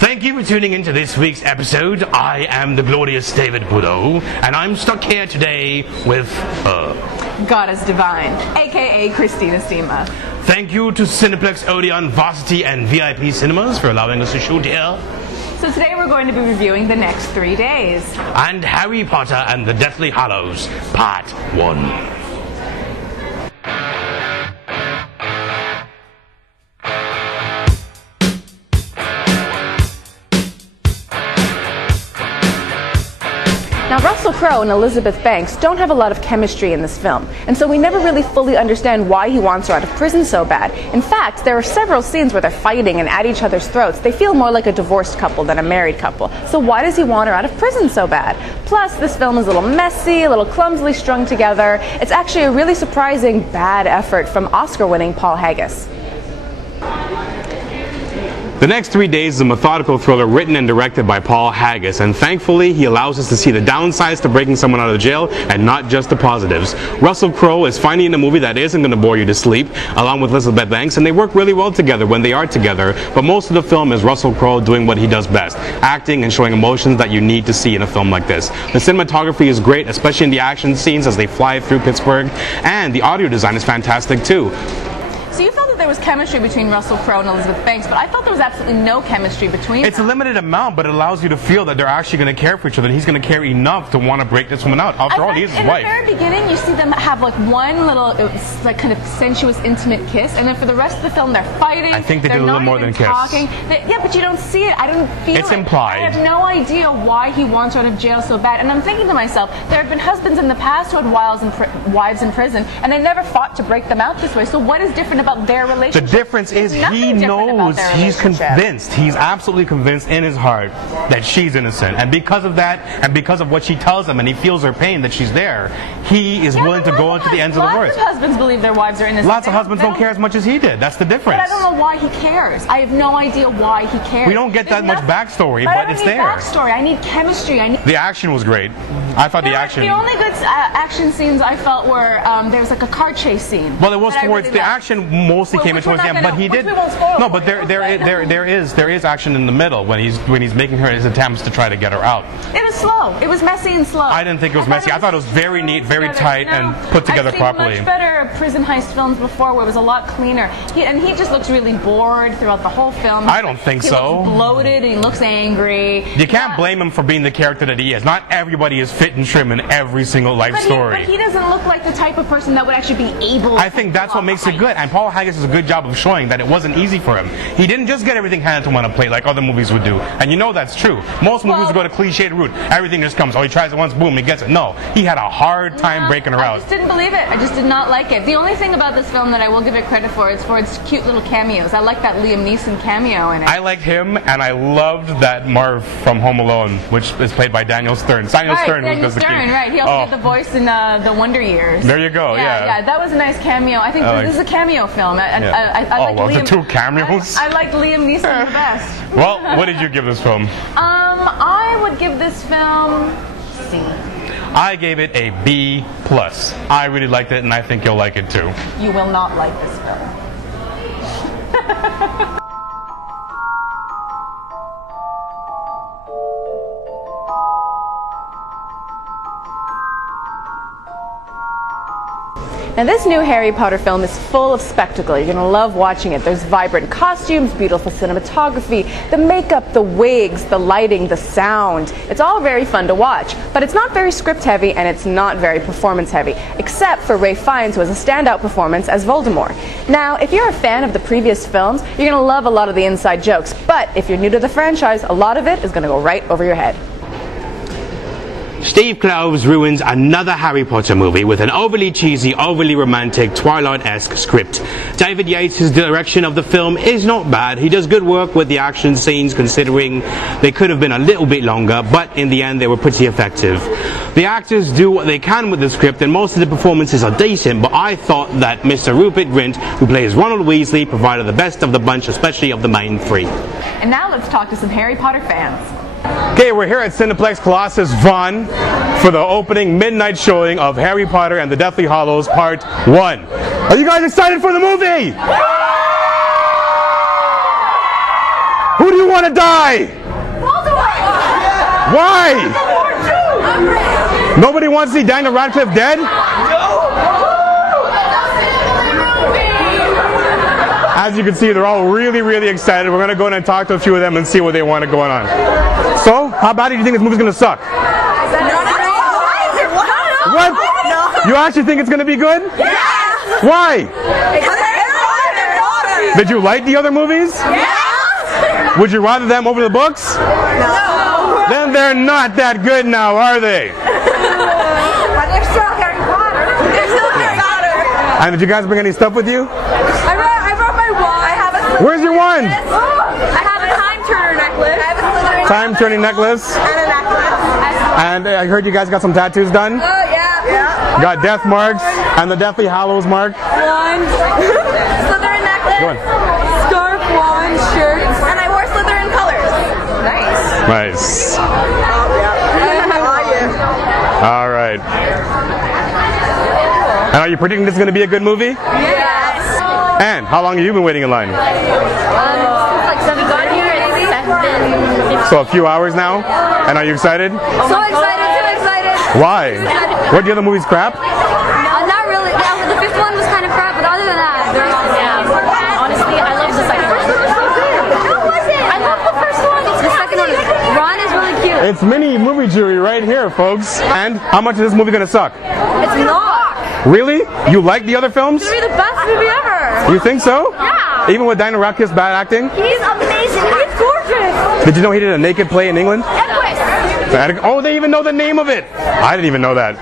Thank you for tuning into this week's episode. I am the glorious David Budo, and I'm stuck here today with Goddess Divine, aka Christina Stima. Thank you to Cineplex Odeon Varsity and VIP Cinemas for allowing us to shoot here. So today we're going to be reviewing The Next 3 Days. And Harry Potter and the Deathly Hallows, Part 1. Now, Russell Crowe and Elizabeth Banks don't have a lot of chemistry in this film, and so we never really fully understand why he wants her out of prison so bad. In fact, there are several scenes where they're fighting and at each other's throats. They feel more like a divorced couple than a married couple. So why does he want her out of prison so bad? Plus, this film is a little messy, a little clumsily strung together. It's actually a really surprising bad effort from Oscar-winning Paul Haggis. The Next 3 Days is a methodical thriller written and directed by Paul Haggis, and thankfully he allows us to see the downsides to breaking someone out of jail and not just the positives. Russell Crowe is finally in a movie that isn't going to bore you to sleep, along with Elizabeth Banks, and they work really well together when they are together, but most of the film is Russell Crowe doing what he does best, acting and showing emotions that you need to see in a film like this. The cinematography is great, especially in the action scenes as they fly through Pittsburgh, and the audio design is fantastic too. So you felt that there was chemistry between Russell Crowe and Elizabeth Banks, but I felt there was absolutely no chemistry between them. It's a limited amount, but it allows you to feel that they're actually going to care for each other, and he's going to care enough to want to break this woman out. After all, he's his wife. In the very beginning, you see them have like one little, like kind of sensuous, intimate kiss, and then for the rest of the film, they're fighting. I think they did a little more than kiss. Yeah, but you don't see it. I didn't feel it. It's implied. I have no idea why he wants her out of jail so bad, and I'm thinking to myself, there have been husbands in the past who had wives in prison, and they never fought to break them out this way. So what is different about their relationship? The difference is he knows, he's convinced, he's absolutely convinced in his heart that she's innocent. And because of that, and because of what she tells him, and he feels her pain that she's there, he is willing to go into the ends of the worst. Lots of husbands believe their wives are innocent. Lots of husbands don't care as much as he did. That's the difference. But I don't know why he cares. I have no idea why he cares. We don't get that much backstory, but it's there. Backstory. I need chemistry. The action was great. I thought the action... The only good action scenes I felt were, there was like a car chase scene. Well, it was towards, the action mostly came in towards the end, but he did... No, but there is action in the middle when he's making his attempts to try to get her out. It was slow. It was messy and slow. I didn't think it was messy. I thought it was very neat, very tight, and put together properly. I've seen much better prison heist films before where it was a lot cleaner. He just looks really bored throughout the whole film. I don't think so. He looks bloated and he looks angry. You can't blame him for being the character that he is. Not everybody is fit and trim in every single life story. But he doesn't look like the type of person that would actually be able I think that's what makes it good, and Paul Haggis does a good job of showing that it wasn't easy for him. He didn't just get everything handed to him on a plate like other movies would do. And you know that's true. Most movies go to cliched route. Everything just comes. Oh, he tries it once, boom, he gets it. No, he had a hard time breaking her out. I just didn't believe it. I just did not like it. The only thing about this film that I will give it credit for is for its cute little cameos. I like that Liam Neeson cameo in it. I liked him, and I loved that Marv from Home Alone, which is played by Daniel Stern. Daniel Stern does the key. Right. He also did the voice in the Wonder Years. There you go. Yeah, that was a nice cameo. I think this is a cameo film. I the two cameos. I liked Liam Neeson the best. Well, what did you give this film? I would give this film C. I gave it a B+. I really liked it, and I think you'll like it too. You will not like this film. Now this new Harry Potter film is full of spectacle. You're going to love watching it. There's vibrant costumes, beautiful cinematography, the makeup, the wigs, the lighting, the sound. It's all very fun to watch, but it's not very script heavy and it's not very performance heavy, except for Ralph Fiennes, who has a standout performance as Voldemort. Now, if you're a fan of the previous films, you're going to love a lot of the inside jokes, but if you're new to the franchise, a lot of it is going to go right over your head. Steve Kloves ruins another Harry Potter movie with an overly cheesy, overly romantic, Twilight-esque script. David Yates' direction of the film is not bad. He does good work with the action scenes, considering they could have been a little bit longer, but in the end they were pretty effective. The actors do what they can with the script, and most of the performances are decent, but I thought that Mr. Rupert Grint, who plays Ronald Weasley, provided the best of the bunch, especially of the main three. And now let's talk to some Harry Potter fans. Okay, we're here at Cineplex Colossus Vaughan for the opening midnight showing of Harry Potter and the Deathly Hallows Part 1. Are you guys excited for the movie? Who do you want to die? Why? Nobody wants to see Daniel Radcliffe dead? As you can see, they're all really, really excited. We're going to go in and talk to a few of them and see what they want going on. So, how bad do you think this movie's going to suck? What? You actually think it's going to be good? Yes! Why? Did you like the other movies? Yes! Would you rather them over the books? No. Then they're not that good now, are they? But they're still Harry Potter. They're still Harry Potter. And did you guys bring any stuff with you? I brought my wand. I have a Where's your wand? I have a time turner necklace. I have a Slytherin Time turning necklace. and a necklace. And I heard you guys got some tattoos done. Oh yeah. Got death marks and the Deathly Hallows mark. Wand. Slytherin necklace. Go on. Scarf, wand, shirt, and I wore Slytherin colors. Nice. Nice. All right. And are you predicting this is going to be a good movie? Yes. And how long have you been waiting in line? Since like 7 got here, it's 7. So a few hours now. And are you excited? So excited, so excited. Why? What, the other movies crap? Not really. Yeah, the 5th one was kind of crap, but other than that, they're all honestly, I love the second one. How was it? I love the first one. The second one, Ron is really cute. It's mini movie jury right here, folks. And how much is this movie going to suck? It's not. Really? You like the other films? It's the best movie ever. You think so? Yeah. Even with Daniel Radcliffe's bad acting? He's amazing. He's gorgeous. Did you know he did a naked play in England? Edward. Oh, they even know the name of it. I didn't even know that.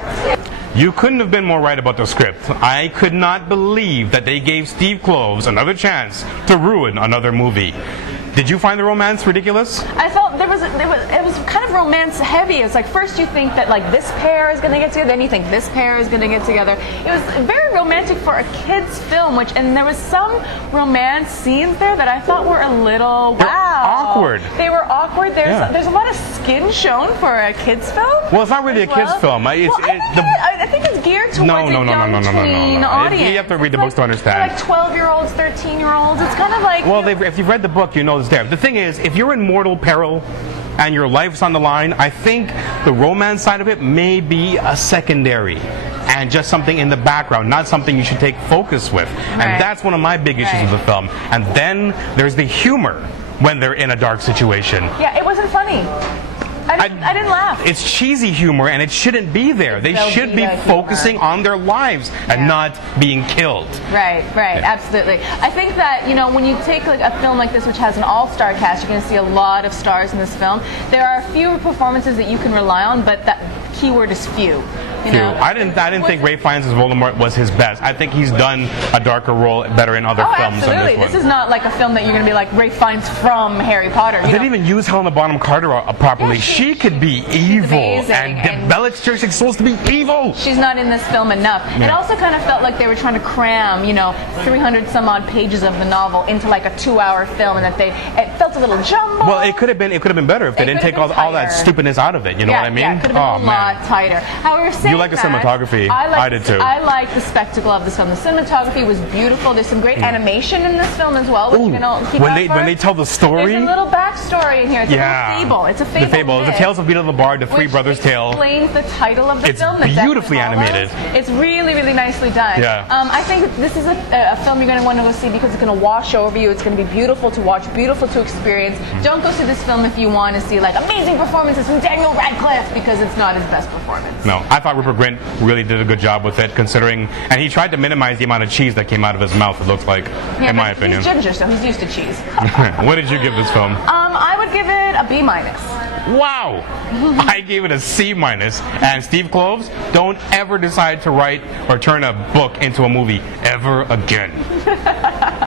You couldn't have been more right about the script. I could not believe that they gave Steve Kloves another chance to ruin another movie. Did you find the romance ridiculous? I felt it was kind of romance heavy. It's like first you think that like this pair is going to get together, then you think this pair is going to get together. It was very romantic for a kid's film, and there was some romance scenes there that I thought were a little awkward. They were awkward. There's a lot of skin shown for a kid's film. Well, it's not really a kid's film. I think it's geared towards a young teen audience. You have to read the books to understand. Like 12-year-olds, 13-year-olds. It's kind of like. Well, if you've read the book, you know it's there. The thing is, if you're in mortal peril and your life's on the line, I think the romance side of it may be a secondary and just something in the background, not something you should take focus with. And that's one of my big issues with the film. And then there's the humor when they're in a dark situation. Yeah, it wasn't funny. I didn't laugh. It's cheesy humor, and it shouldn't be there. They should be focusing on their lives and not being killed. Right, absolutely. I think that, you know, when you take like a film like this, which has an all-star cast, you're going to see a lot of stars in this film. There are a few performances that you can rely on, but that keyword is few. You know? I didn't think Ralph Fiennes' Voldemort was his best. I think he's done a darker role better in other films than this one. This is not like a film that you're going to be like Ralph Fiennes from Harry Potter. They didn't even use Helena Bonham Carter properly. Yeah, she could be evil, and Bellatrix is supposed to be evil. She's not in this film enough. Yeah. It also kind of felt like they were trying to cram, 300 some odd pages of the novel into like a 2-hour film, and that it felt a little jumbled. Well, it could have been better if they didn't take all that stupidness out of it. You know what I mean? Yeah, it could have been a lot tighter. However, you like the cinematography? I did too. I like the spectacle of this film. The cinematography was beautiful. There's some great animation in this film as well. Which when they tell the story, there's a little backstory in here. It's a fable. It's a fable. The fable. The Tales of Beedle the Bard, the Three Brothers Tale. Explains the title of the film. It's beautifully animated. It's really, really nicely done. Yeah. I think this is a film you're going to want to go see because it's going to wash over you. It's going to be beautiful to watch, beautiful to experience. Don't go see this film if you want to see like amazing performances from Daniel Radcliffe, because it's not his best performance. No, I thought Rupert Grint really did a good job with it, considering, and he tried to minimize the amount of cheese that came out of his mouth, it looks like, in my opinion. He's ginger, so he's used to cheese. What did you give this film? I would give it a B-. Wow! I gave it a C-. And Steve Kloves, don't ever decide to write or turn a book into a movie ever again.